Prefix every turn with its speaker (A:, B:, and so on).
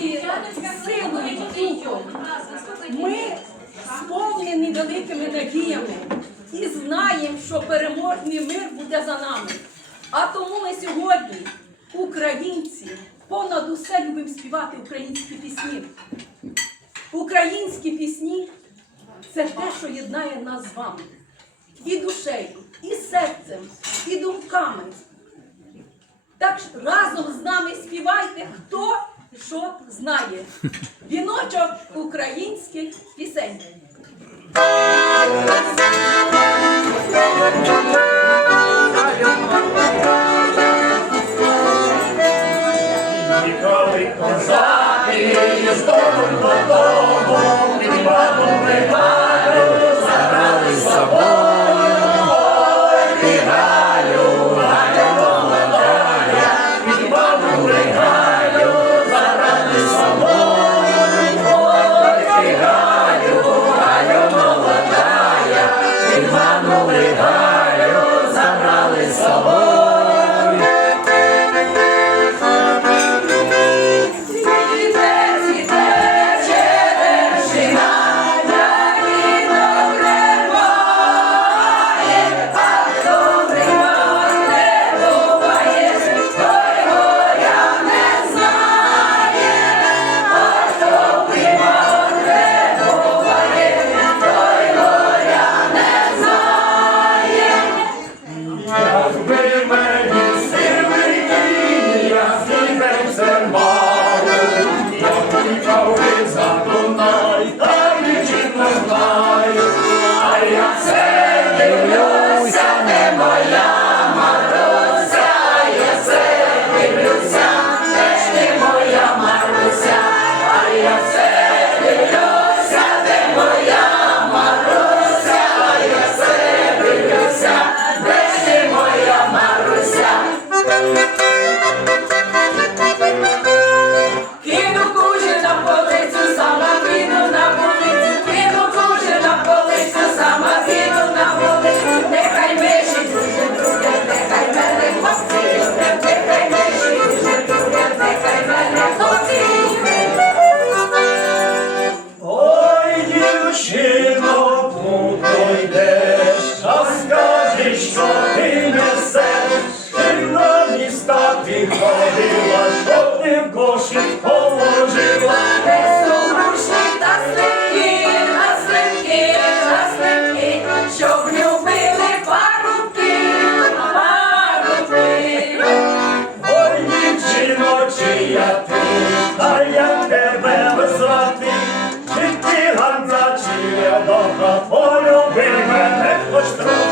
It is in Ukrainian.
A: Насправді і духом ми сповнені великими надіями і знаємо, що переможний мир буде за нами. А тому ми сьогодні, українці, понад усе любимо співати українські пісні. Українські пісні це те, що єднає нас з вами. І душею, і серцем, і думками. Так разом з нами співайте, хто що знає. Віночок українських пісень.
B: Sabah. полюби мене хоч трохи.